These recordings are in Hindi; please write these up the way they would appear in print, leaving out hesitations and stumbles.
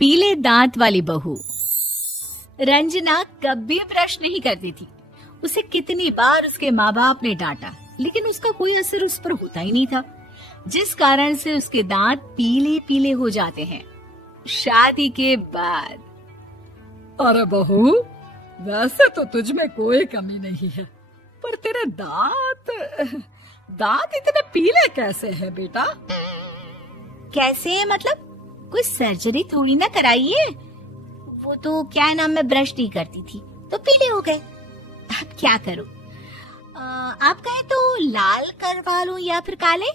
पीले दांत वाली बहू। रंजना कभी ब्रश नहीं करती थी। उसे कितनी बार उसके माँ बाप ने डांटा, लेकिन उसका कोई असर उस पर होता ही नहीं था, जिस कारण से उसके दांत पीले पीले हो जाते हैं। शादी के बाद अरे बहू, वैसे तो तुझ में कोई कमी नहीं है, पर तेरे दांत इतने पीले कैसे हैं बेटा? कैसे है मतलब? कोई सर्जरी थोड़ी ना कराइए। वो तो क्या नाम, मैं ब्रश नहीं करती थी तो पीले हो गए। अब क्या करूं? आप कहें तो लाल करवा लूं या फिर काले?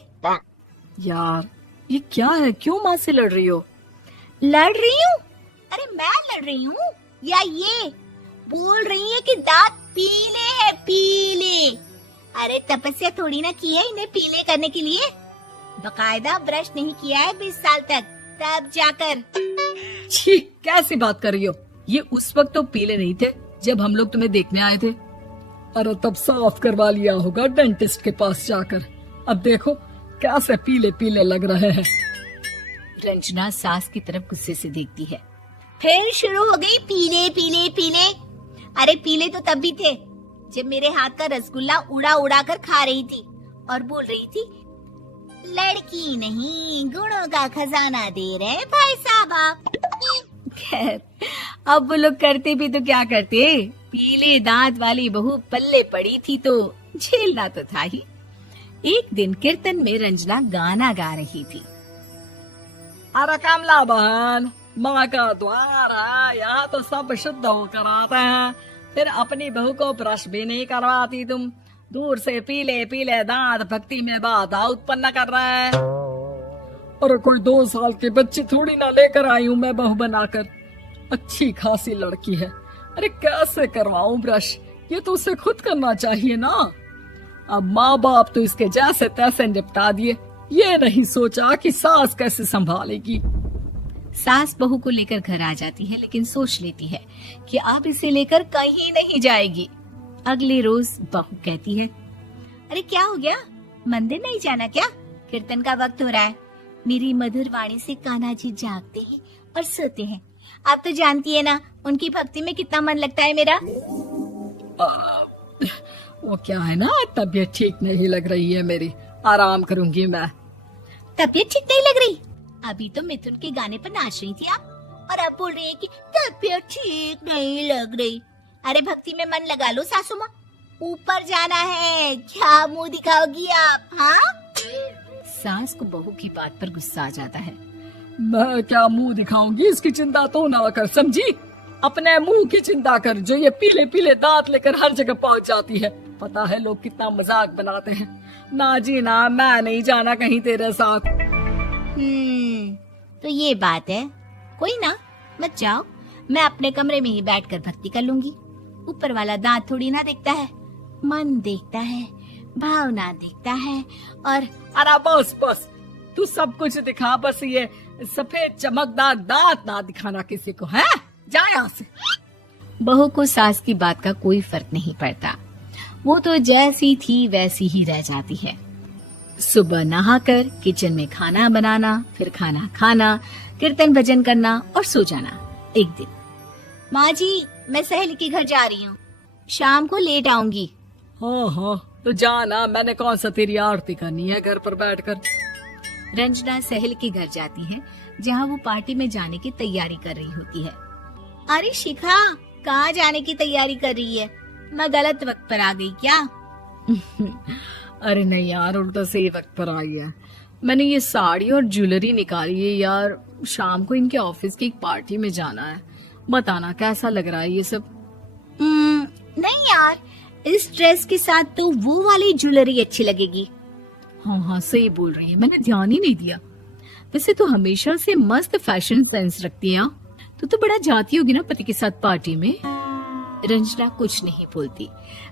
यार ये क्या है, क्यों माँ से लड़ रही हो? लड़ रही हूँ? अरे मैं लड़ रही हूँ या ये बोल रही है कि दांत पीले हैं, पीले। अरे तपस्या थोड़ी ना की है इन्हें पीले करने के लिए। बकायदा ब्रश नहीं किया है 20 साल तक, तब जाकर। छी, कैसी बात कर रही हो? ये उस वक्त तो पीले नहीं थे जब हम लोग तुम्हें देखने आए थे। अरे तब साफ करवा लिया होगा डेंटिस्ट के पास जाकर। अब देखो कैसे पीले पीले लग रहे हैं। रंजना सास की तरफ गुस्से से देखती है। फिर शुरू हो गई पीले पीले पीले। अरे पीले तो तब भी थे जब मेरे हाथ का रसगुल्ला उड़ा उड़ा कर खा रही थी और बोल रही थी, लड़की नहीं गुणों का खजाना दे रहे भाई साहब आप। खैर, अब वो लोग करते भी तो क्या करते, पीले दांत वाली बहू पल्ले पड़ी थी तो झेलना तो था ही। एक दिन कीर्तन में रंजना गाना गा रही थी। अरे कमला बहन, माँ का द्वार है, यहाँ तो सब शुद्ध होकर आते हैं, फिर अपनी बहू को ब्रश भी नहीं करवाती तुम। दूर से पीले पीले दांत भक्ति में बाधा उत्पन्न कर रहे हैं। अरे कोई 2 साल की बच्ची थोड़ी ना लेकर आई हूँ मैं बहू बनाकर। अच्छी खासी लड़की है, अरे कैसे करवाऊं ब्रश? ये तो उसे खुद करना चाहिए ना। अब माँ बाप तो इसके जैसे तैसे निपटा दिए, ये नहीं सोचा कि सास कैसे संभालेगी। सास बहू को लेकर घर आ जाती है, लेकिन सोच लेती है कि अब इसे लेकर कहीं नहीं जाएगी। अगले रोज बहू कहती है, अरे क्या हो गया, मंदिर नहीं जाना क्या? कीर्तन का वक्त हो रहा है। मेरी मधुर वाणी से कान्हा जी जागते हैं और सोते हैं। आप तो जानती है ना उनकी भक्ति में कितना मन लगता है मेरा। वो क्या है ना, तबीयत ठीक नहीं लग रही है मेरी, आराम करूंगी मैं। तबीयत ठीक नहीं लग रही? अभी तो मिथुन के गाने पर नाच रही थी आप, और अब बोल रही है कि तबीयत ठीक नहीं लग रही। अरे भक्ति में मन लगा लो सासू माँ, ऊपर जाना है, क्या मुंह दिखाओगी आप? हाँ? सास को बहू की बात पर गुस्सा आ जाता है। मैं क्या मुंह दिखाऊंगी, इसकी चिंता तो ना कर, समझी? अपने मुंह की चिंता कर, जो ये पीले पीले दांत लेकर हर जगह पहुंच जाती है। पता है लोग कितना मजाक बनाते हैं। ना जी ना, मैं नहीं जाना कहीं तेरे साथ। तो ये बात है, कोई ना, मत जाओ, मैं अपने कमरे में ही बैठकर भक्ति कर लूंगी। ऊपर वाला दांत थोड़ी ना देखता है, मन देखता है, भावना देखता है। और अरे बस बस, तू सब कुछ दिखा, बस ये सफेद चमकदार दांत ना दिखाना किसी को, है? जा यहाँ से। बहू को सास की बात का कोई फर्क नहीं पड़ता, वो तो जैसी थी वैसी ही रह जाती है। सुबह नहाकर किचन में खाना बनाना, फिर खाना खाना, कीर्तन भजन करना और सो जाना। एक दिन, माँ जी मैं सहेली के घर जा रही हूँ, शाम को लेट आऊंगी। हाँ हाँ तो जाना, मैंने कौन सा तेरी आरती करनी है घर पर बैठकर। रंजना सहेली के घर जाती है, जहाँ वो पार्टी में जाने की तैयारी कर रही होती है। अरे शिखा, कहाँ जाने की तैयारी कर रही है? मैं गलत वक्त पर आ गई क्या? अरे नहीं यार, उल्टा सही वक्त पर आई है। मैंने ये साड़ी और ज्वेलरी निकाली है यार, शाम को इनके ऑफिस की एक पार्टी में जाना है। बताना कैसा लग रहा है ये सब? नहीं यार, इस ड्रेस के साथ तो वो वाली ज्वेलरी अच्छी लगेगी। हाँ हाँ सही बोल रही है, मैंने ध्यान ही नहीं दिया। वैसे तो हमेशा से मस्त फैशन सेंस रखती है। तो बड़ा जाती होगी ना पति के साथ पार्टी में। रंजना कुछ नहीं बोलती,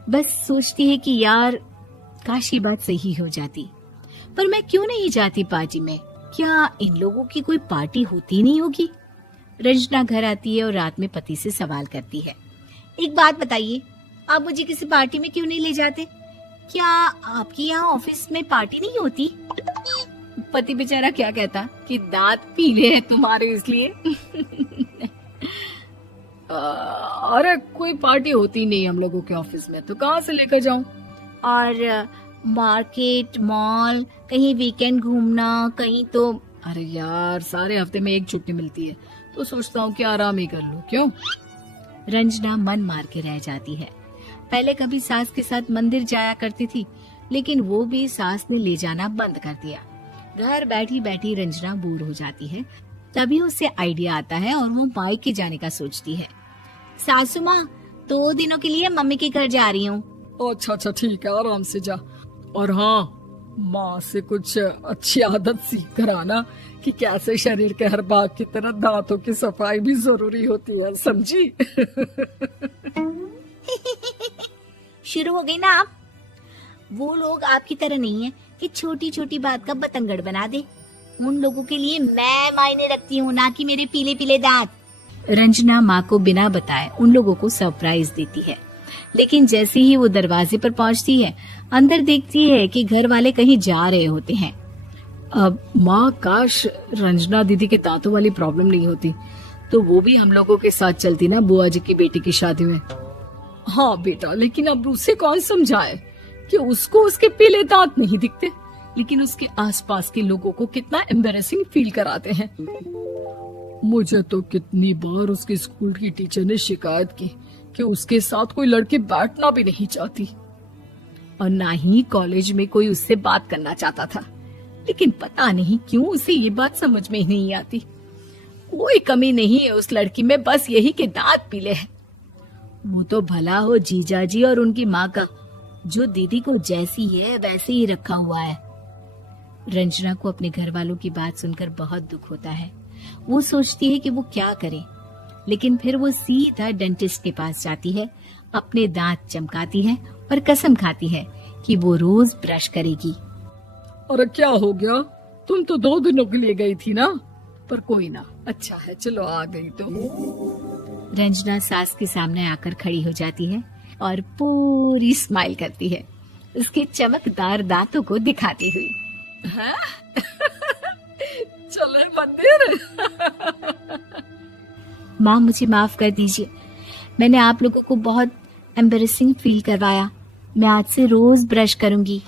बस सोचती है कि यार काश ये बात सही हो जाती, पर मैं क्यों नहीं जाती पार्टी में? क्या इन लोगों की कोई पार्टी होती नहीं होगी? रंजना घर आती है और रात में पति से सवाल करती है, एक बात बताइए, आप मुझे किसी पार्टी में क्यों नहीं ले जाते? क्या आपके यहाँ ऑफिस में पार्टी नहीं होती? पति बेचारा क्या कहता कि दांत पीले हैं तुम्हारे इसलिए। अरे कोई पार्टी होती नहीं हम लोगों के ऑफिस में, तो कहाँ से लेकर जाऊं? और मार्केट, मॉल, कहीं वीकेंड घूमना, कहीं तो। अरे यार, सारे हफ्ते में एक छुट्टी मिलती है, तो सोचता हूँ कि आराम ही कर लूं। क्यों? रंजना मन मार के रह जाती है। पहले कभी सास के साथ मंदिर जाया करती थी, लेकिन वो भी सास ने ले जाना बंद कर दिया। घर बैठी बैठी रंजना बोर हो जाती है। तभी उसे आइडिया आता है और वो मायके जाने का सोचती है। सासू माँ, 2 दिनों के लिए मम्मी के घर जा रही हूँ। अच्छा अच्छा, ठीक है, आराम से जा। और हाँ, माँ से कुछ अच्छी आदत सीख कर आना कि कैसे शरीर के हर भाग की तरह दांतों की सफाई भी जरूरी होती है, समझी? शुरू हो गई ना आप। वो लोग आपकी तरह नहीं है कि छोटी छोटी बात का बतंगड़ बना दे। उन लोगों के लिए मैं मायने रखती हूँ, ना कि मेरे पीले पीले दांत। रंजना माँ को बिना बताए उन लोगों को सरप्राइज देती है, लेकिन जैसे ही वो दरवाजे पर पहुंचती है, अंदर देखती है कि घर वाले कहीं जा रहे होते हैं। अब माँ, काश रंजना दीदी के दांतों वाली प्रॉब्लम नहीं होती, तो वो भी हम लोगों के साथ चलती ना बुआ जी की बेटी की शादी में। हाँ बेटा, लेकिन अब उसे कौन समझाए कि उसको उसके पीले दांत नहीं दिखते, लेकिन उसके आसपास के लोगों को कितना एम्बैरेसिंग फील कराते हैं। मुझे तो कितनी बार उसके स्कूल की टीचर ने शिकायत की कि उसके साथ कोई लड़की बैठना भी नहीं चाहती, और ना ही कॉलेज में कोई उससे बात करना चाहता था। लेकिन पता नहीं क्यों उसे ये बात समझ में ही नहीं आती। कोई कमी नहीं है उस लड़की में, बस यही कि दांत पीले हैं। वो तो भला हो जीजा जी और उनकी माँ का, जो दीदी को जैसी है वैसे ही रखा हुआ है। रंजना को अपने घर वालों की बात सुनकर बहुत दुख होता है। वो सोचती है कि वो क्या करे, लेकिन फिर वो सीधा डेंटिस्ट के पास जाती है, अपने दांत चमकाती है और कसम खाती है कि वो रोज ब्रश करेगी। अरे क्या हो गया? तुम तो 2 दिनों के लिए गई थी ना। पर कोई ना, अच्छा है, चलो आ गई तो। रंजना सास के सामने आकर खड़ी हो जाती है और पूरी स्माइल करती है, उसके चमकदार दांतों को दिखाती हुई। हैं? चले मंदिर। माँ, मुझे माफ कर दीजिए, मैंने आप लोगों को बहुत एम्बैरेसिंग फील करवाया। मैं आज से रोज ब्रश करूंगी।